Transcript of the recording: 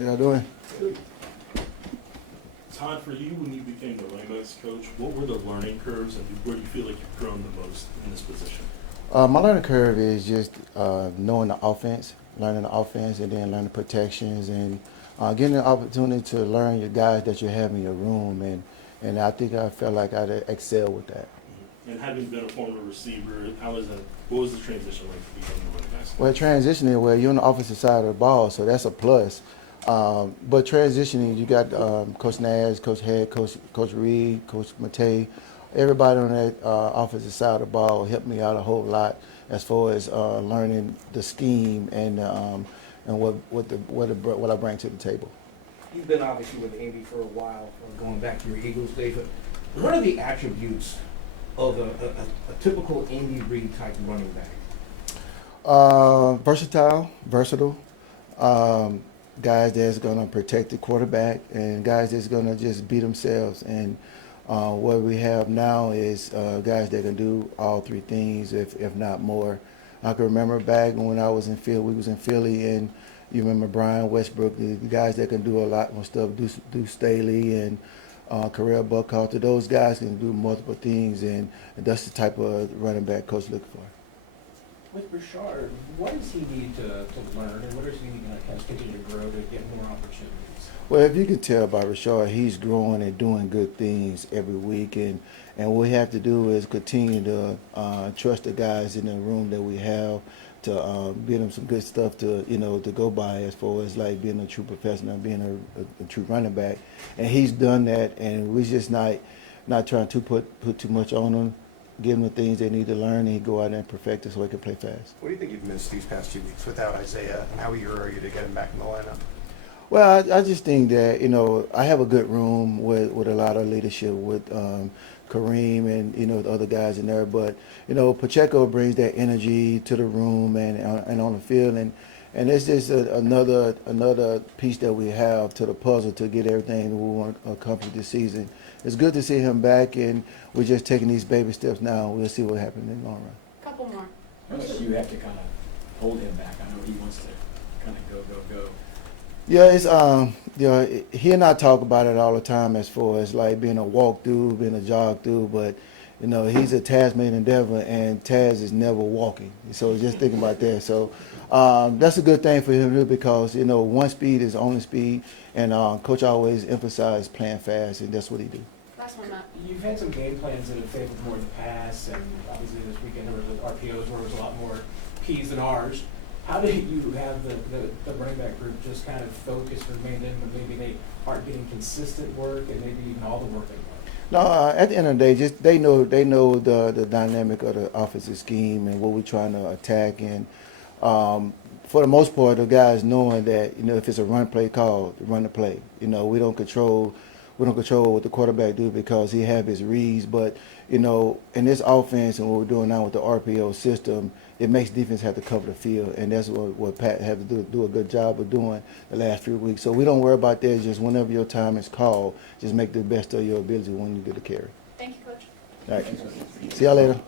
How y'all doing? Todd, for you, when you became the running backs coach, what were the learning curves and where do you feel like you've grown the most in this position? My learning curve is just knowing the offense, learning the offense, and then learning protections, and getting the opportunity to learn your guys that you have in your room. And I think I felt like I excelled with that. And having been a former receiver, what was the transition like to becoming the running backs coach? Well, transitioning, well, you're on the offensive side of the ball, so that's a plus. But transitioning, you got Coach Nash, Coach Head, Coach Reed, Coach Matei. Everybody on that offensive side of the ball helped me out a whole lot as far as learning the scheme and what I bring to the table. You've been obviously with Indy for a while, going back to your Eagles days. But what are the attributes of a typical Indy Reid type running back? Versatile. Guys that's gonna protect the quarterback and guys that's gonna just beat themselves. And what we have now is guys that can do all three things, if not more. I can remember back when I was in Philly, we was in Philly, and you remember Brian Westbrook, the guys that can do a lot more stuff, do Staley and Carell Buckhalter. Those guys can do multiple things, and that's the type of running back coach looking for. With Richard, what does he need to learn, and what does he need to kind of continue to grow to get more opportunities? Well, if you can tell by Richard, he's growing and doing good things every week, and what we have to do is continue to trust the guys in the room that we have to give them some good stuff to to go by as far as like being a true professional, being a true running back, and he's done that, and we're just not trying to put too much on him. Give them the things they need to learn, and he go out there and perfect it so he can play fast. What do you think you've missed these past 2 weeks without Isaiah, and how eager are you to get him back in the lineup? Well, I just think that I have a good room with a lot of leadership with Kareem and the other guys in there, but Pacheco brings that energy to the room and on the field, and it's just another piece that we have to the puzzle to get everything that we want to accomplish this season. It's good to see him back, and we're just taking these baby steps now. We'll see what happens in the long run. Couple more. How much do you have to kind of hold him back? I know he wants to kind of go. Yeah, it's he and I talk about it all the time as far as like being a walk through, being a jog through, but he's a Tasmanian endeavor, and Taz is never walking. So just thinking about that. So that's a good thing for him to do because one speed is only speed, and Coach always emphasized playing fast, and that's what he do. Last one, Matt. You've had some game plans that have favored more in the past, and obviously this weekend there was RPOs where it was a lot more P's than R's. How do you have the running back group just kind of focus, remain in when maybe they aren't getting consistent work and maybe even all the work they want? No, at the end of the day, just they know the dynamic of the offensive scheme and what we're trying to attack, and for the most part, the guys knowing that if it's a run play call, run the play. We don't control what the quarterback do because he have his reads, but in this offense and what we're doing now with the RPO system, it makes defense have to cover the field, and that's what Pat had to do a good job of doing the last few weeks. So we don't worry about that. Just whenever your time is called, just make the best of your ability when you get a carry. Thank you, Coach. All right. See y'all later.